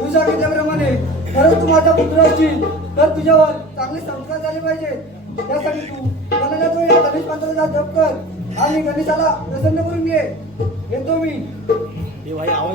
तू सांगितल्याप्रमाणे खरंच तू माझा पुत्र असशील तर तुझ्यावर चांगले संस्कार झाले पाहिजे. त्यासाठी तू गणनाचा या गणेश मंत्राचा जप कर आणि गणेशाला प्रसन्न करून घे. येतो मी. आवाज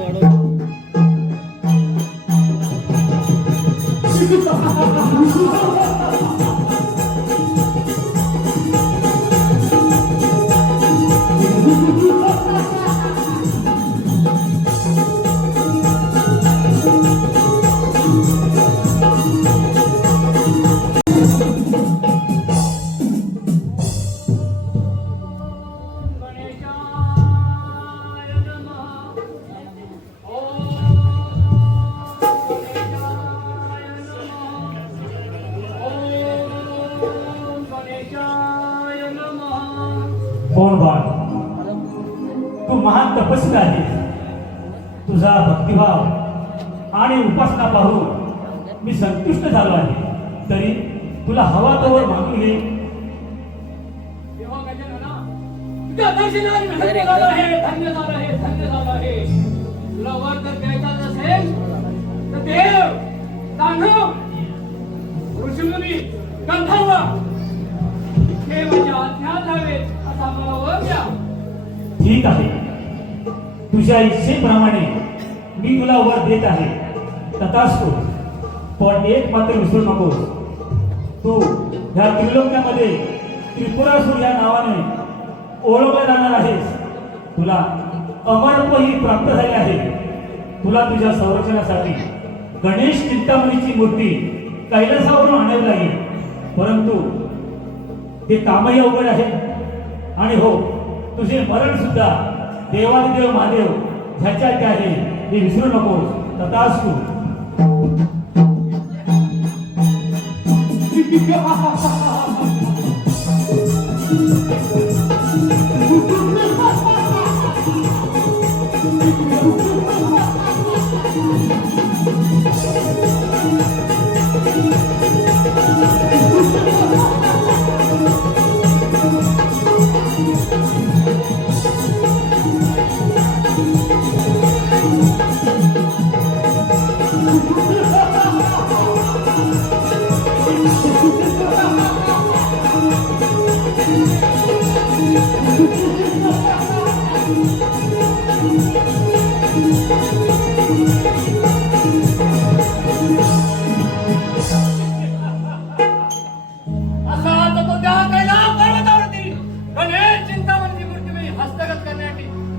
कोण बाळ, तू महान तपस्वी आहेस. तुझा भक्तिभाव आणि उपासना पाहून मी संतुष्ट झालो आहे. तरी तुला हवा तोवर मागून घे. धन्य झालं आहे. तुला वर जर द्यायचा नसेल तर देव, दानव, ऋषीमुनी, गंधर्व हे म्हणजे अज्ञात हवेत असा मला वर द्या. ठीक आहे, तुझ्या इच्छेप्रमाणे मी तुला वर देत आहे. तथास्तु. पण एक मात्र विसरू नकोस, तू ह्या त्रिलोक्यामध्ये त्रिपुरासूर या नावाने ओळखले जाणार आहेस. तुला अमरत्वही प्राप्त झाले आहे. तुला तुझ्या संरक्षणासाठी गणेश चिंतामणीची मूर्ती कैलासावरून आणावी लागेल. परंतु ते कामही अवघड आहे. आणि हो, तुझे मरण सुद्धा देवादिदेव महादेव ह्याच्यात आहे हे विसरू नकोस. तथास्तु.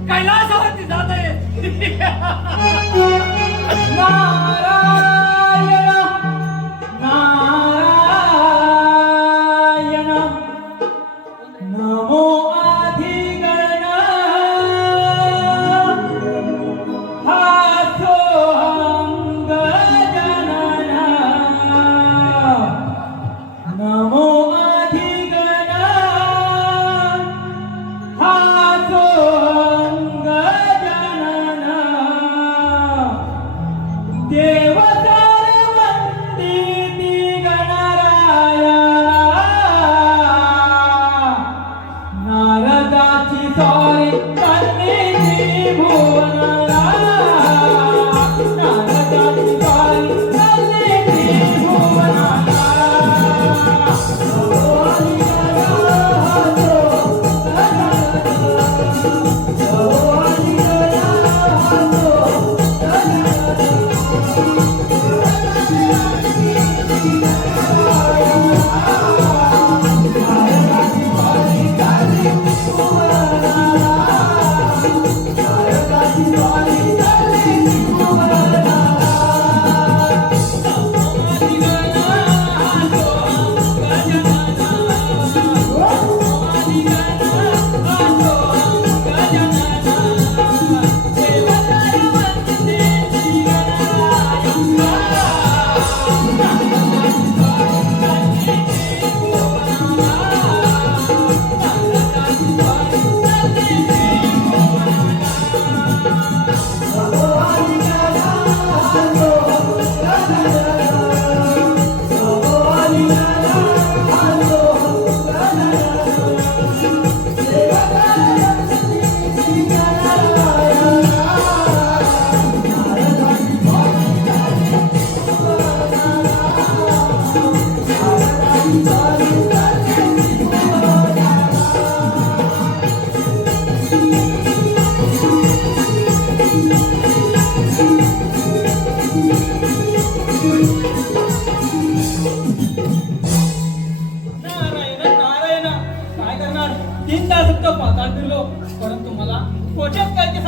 कैलासावरती जात आहे.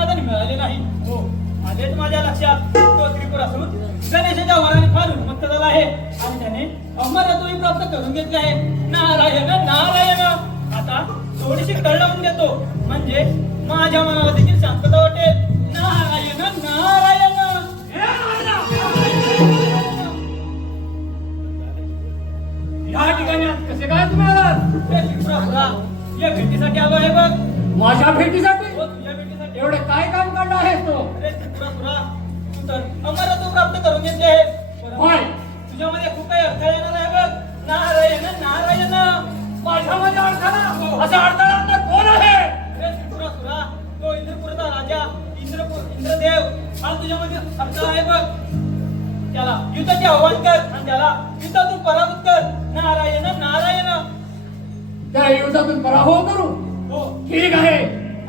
समाधान मिळाले नाही. हो, आलेच माझ्या लक्षात तो त्रिपुरासूर गणेशाच्या वराने फार उन्मत्त झाला आहे आणि त्याने अमरत्वही प्राप्त करून घेतले आहे. नारायण नारायण. आता थोडीशी कळ लावून देतो म्हणजे माझ्या मनाला देखील शांतता वाटेल. नारायण नारायण. या ठिकाणी आज कसे काय तुम्ही आलात? हे त्रिपुरासुरा, या भेटीसाठी आलो आहे बघ. माझ्या भेटीसाठी हो, तुझ्या भेटीसाठी. एवढे काय काम काढलं आहेस तो? अरे त्रिपुरासुरा, तू तर अमरत्व प्राप्त करून घेतले आहे. होय. तुझ्यामध्ये खूप काही अर्थ येणार आहे बघ. नारायण नारायण. माझ्यामध्ये अडथळा? असा अडथळा कोण आहे? अरे त्रिपुरासुरा, तो इंद्रपुरचा राजा इंद्रदेव हा तुझ्यामध्ये अडथळा आहे बघ. त्याला युद्धाचे आव्हान कर आणि त्याला युद्धातून पराभूत कर. नारायण नारायण. त्या युद्धातून पराभव करू. हो, ठीक आहे.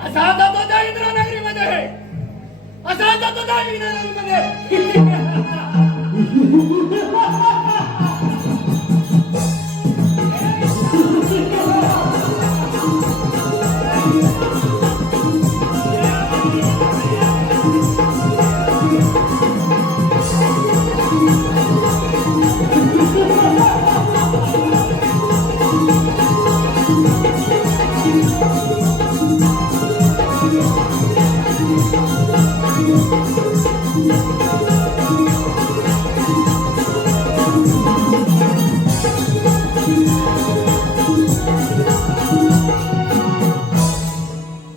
असा जातो त्या इंद्रनगरीमध्ये. असा जातो त्या इंद्रनगरीमध्ये.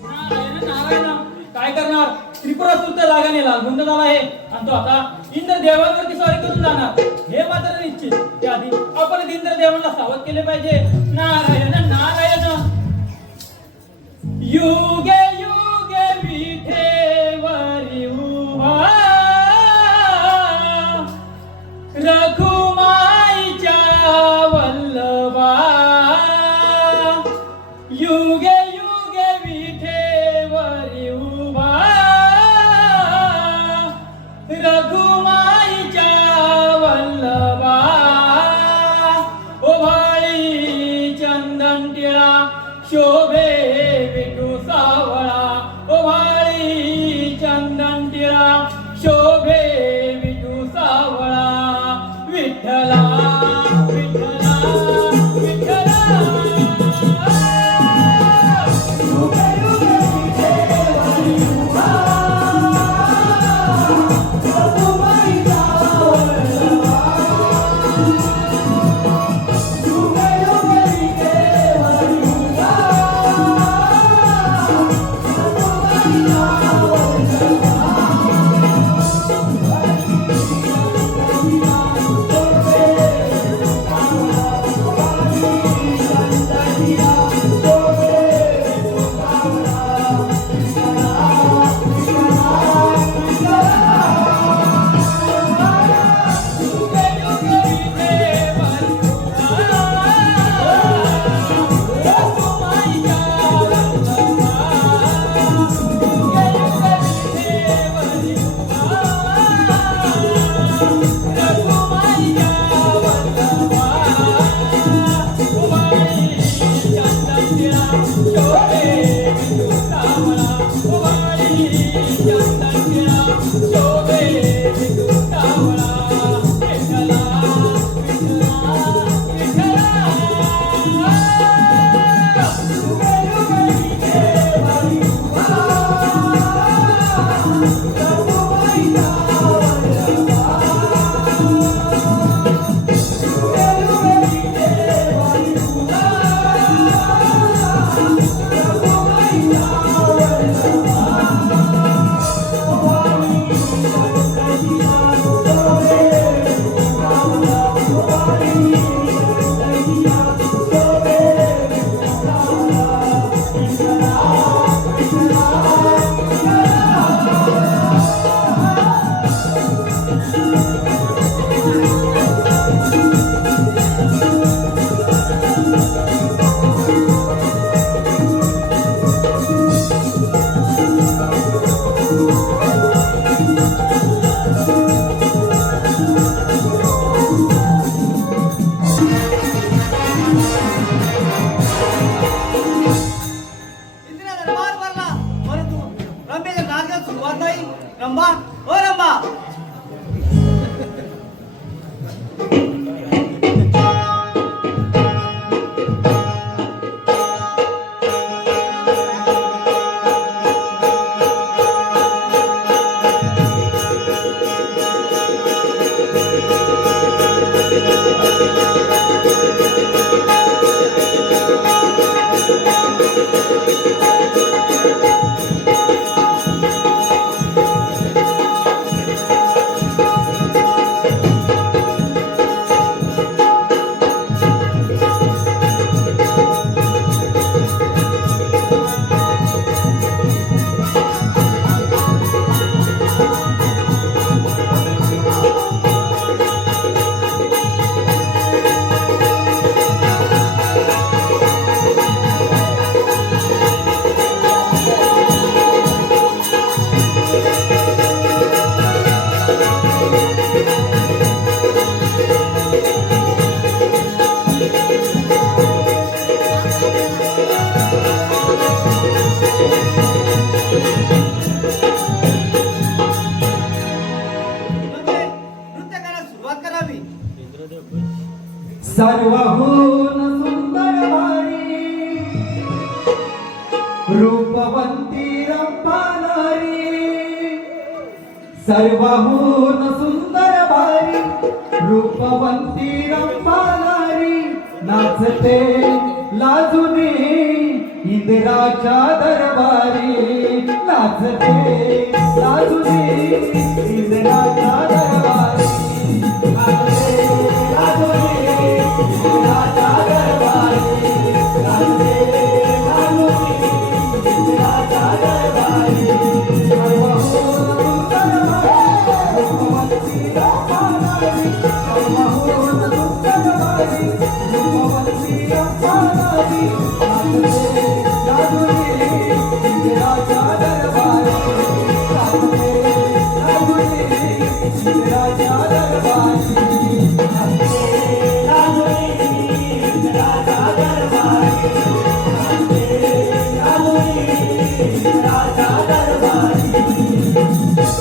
नारायण नारायण. काय करणार? त्रिपुरासूर तर रागाने लागून झाला आहे आणि तो आता इंद्रदेवावरती स्वारी करून जाणार हे मात्र निश्चित. त्याआधी आपण इंद्रदेवांना सावध केले पाहिजे. नारायण नारायण. युगे युगे विठेवरी उभा रघुमाईच्या वल्लभा. युगे युगे विठेवरी उभा रघुमाईच्या वल्लभा. ओ भाई चंदन टिळा शोभे विठू सावळा. सुरुवात नाही. रंभा, ओ रंभा. नृत्य करायला सुरुवात करावी. सर्वहून सुंदर भारी रूपवंती रंभा नारी. सर्वहून सुंदर भारी रूपवंती रंभा नारी. नाचते लाजुनी इंद्राच्या दरबारी. नाचते लाजुनी इंद्राच्या दरबारी. नाचते लाजुनी इंद्राच्या दरबारी. नाचते लाजुनी इंद्राच्या दरबारी. सर्वहून सुंदर भारी रूपवंती रंभा नारी. सर्वहून सुंदर भारी रूपवंती रंभा नारी. नाचते लाजुनी इंद्राच्या दरबारी. नाचते लाजुनी इंद्राच्या दरबारी. नाचते लाजुनी इंद्राच्या दरबारी. नाचते लाजुनी इंद्राच्या दरबारी.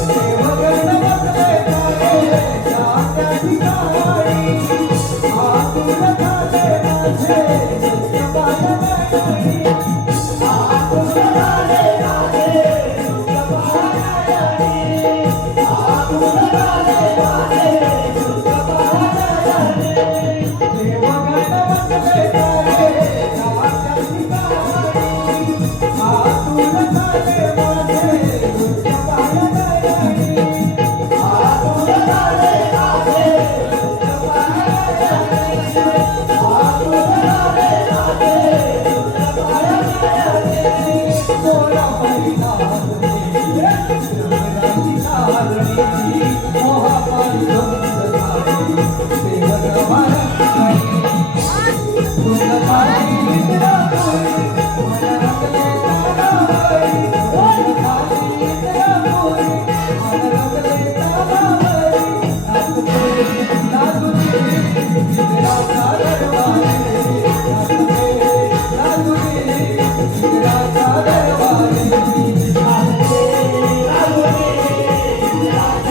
देवगण बसले तारेच्या त्या ठिकाणी. आतुर झाले माझे सत्य पाहण्यासाठी. आतुर झाले माझे सत्य पाहण्यासाठी. आतुर झाले माझे सत्य पाहण्यासाठी. देवगण बसले तारेच्या त्या ठिकाणी. आतुर झाले माझे सत्य पाहण्यासाठी. आतुर झाले माझे सत्य पाहण्यासाठी. आतुर झाले माझे सत्य पाहण्यासाठी. मोरा परिधारणी रंगाची धारणी. मोहापायी गंध झाली देवगण वारंगाई. तुझ्यासाठी इंद्रापुरी मन रंगले तारावरी. तुझ्यासाठी इंद्रापुरी मन रंगले तारावरी. नाचते लाजुनी इंद्राच्या दरबारी. नाचते लाजुनी इंद्राच्या दरबारी. नाचते लाजुनी इंद्राच्या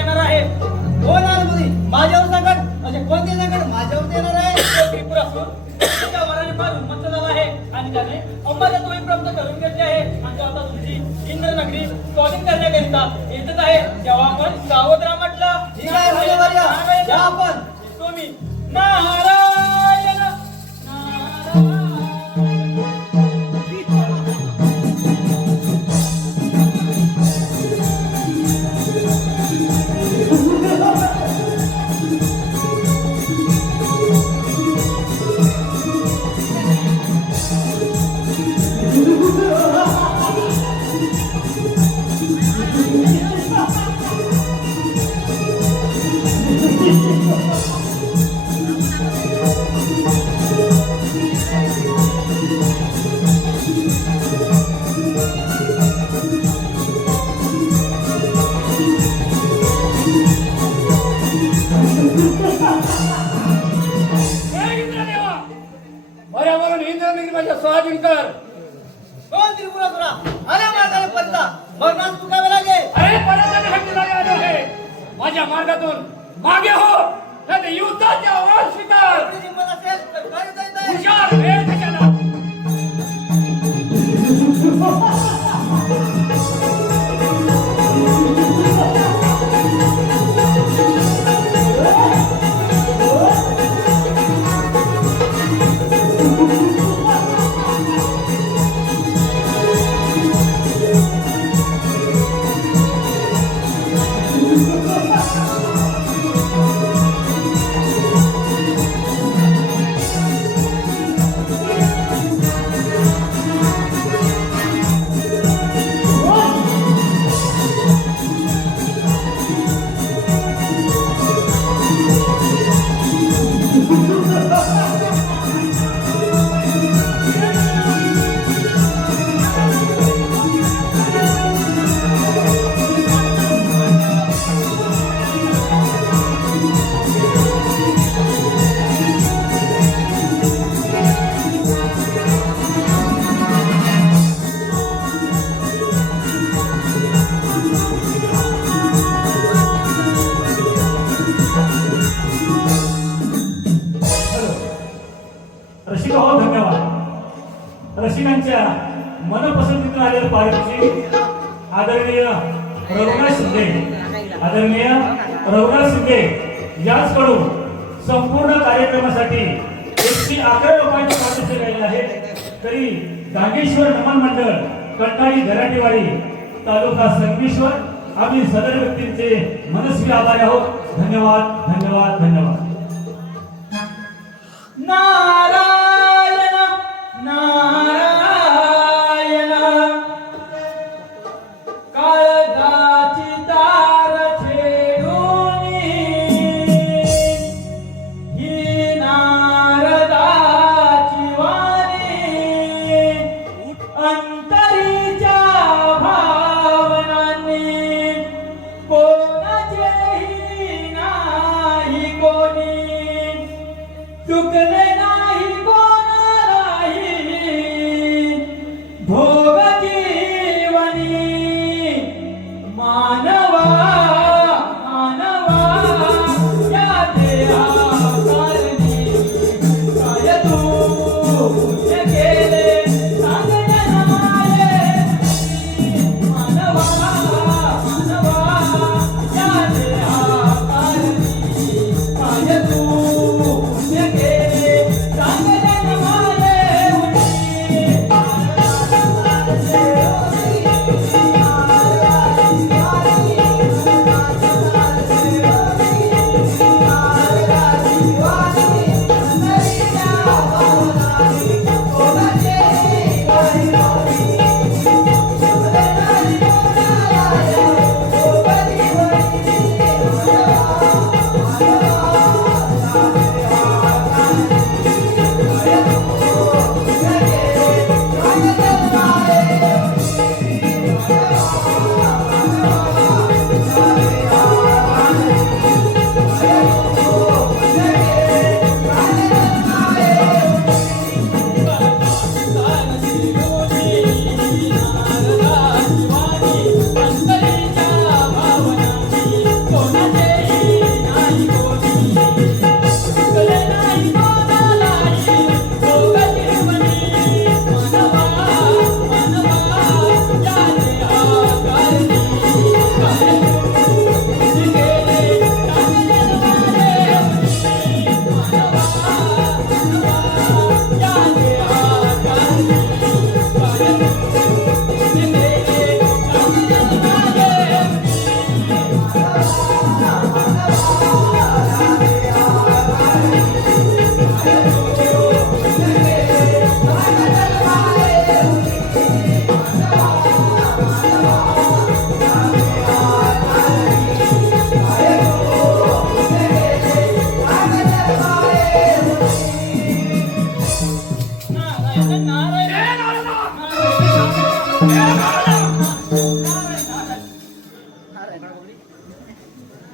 येणार आहे. हो नारदमुनी, माझ्यावर संकट म्हणजे कोणते संकट माझ्यावर येणार आहे? तो त्रिपुरासूर त्याच्या वराने फार उन्मत्त झाला आहे आणि त्याने अंबाजातोही प्राप्त करून घेतले आहे आणि तो आता तुमची इंद्रनगरी स्वाधीन करण्याकरिता येतच आहे. तेव्हा आपण सावध राहा म्हटलं. ठीक आहे भगवान, या आपण. तुम्ही नारायण नारायण. हे इंद्रदेवा, बऱ्यावरून इंद्रनगरी माझ्या स्वाधीन कर. कोण त्रिपुरासुरा? आल्या मार्गाने पडता मग नाच चुकावे लागेल. अरे परत हट्टीला आलो आहे. माझ्या मार्गातून मागे हो, नाही तर युद्धाच्या आवाज स्वीकार. एवढी हिंमत असेल तर काय जायचं आहे? हुशार वेळ कशाला? रसिका हो, धन्यवाद. रसिकांच्या मनपसंतीतून आलेलं पारितोषिक आदरणीय रघुनाथ शिंदे, आदरणीय रघुनाथ शिंदे याचकडून संपूर्ण कार्यक्रमासाठी 111 रुपयांचे पारितोषिक राहिले आहे. तरी गांगेश्वर नमन मंडळ, कंटाळी घराटेवाडी, तालुका संगमेश्वर, आम्ही सदर व्यक्तींचे मनस्वी आभारी आहोत. धन्यवाद, धन्यवाद, धन्यवाद. नारायण नारायण. काळजाची तार छेडून ही नारदाची वाणी अंतरीच्या भावनांनी कोणाचेही नाही कोणी चुकले नाही कोणालाही भोग जीवनी मानवा मानवा या देहाकारणी काय तू पुण्य केले सांगण्या माये मानवा मानवा या देहाकारणी काय तू पुण्य केले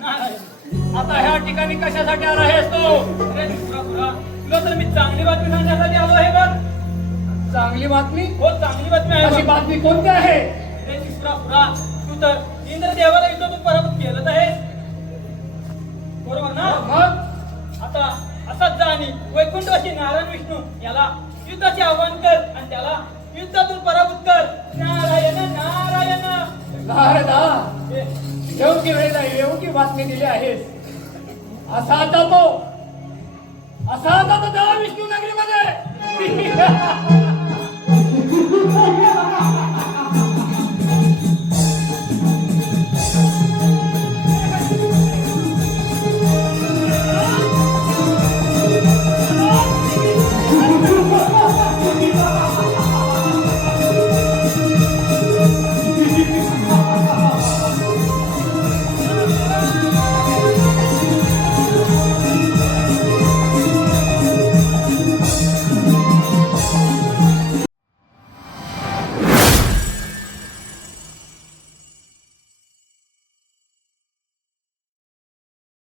नारायण. आता ह्या ठिकाणी कशासाठी आला आहेस तू? अरे त्रिपुरासुरा, तुला तर मी चांगली बातमी सांगण्यासाठी आलो आहे बघ. चांगली बातमी? हो, चांगली बातमी आहे अशी बघ. बातमी कोणती आहे? अरे त्रिपुरासुरा, तू तर इंद्रदेवाला युद्धातून पराभूत केलंच आहे, बरोबर ना? मग आता असाच जा आणि वैकुंठवासी नारायण विष्णू याला युद्धाचे आव्हान कर आणि त्याला युद्धातून पराभूत कर. नारायण नारायण. नारदा, हे, योग्य वेळेला योग्य बातमी दिली आहेस. असा जातो त्या विष्णू नगरीमध्ये.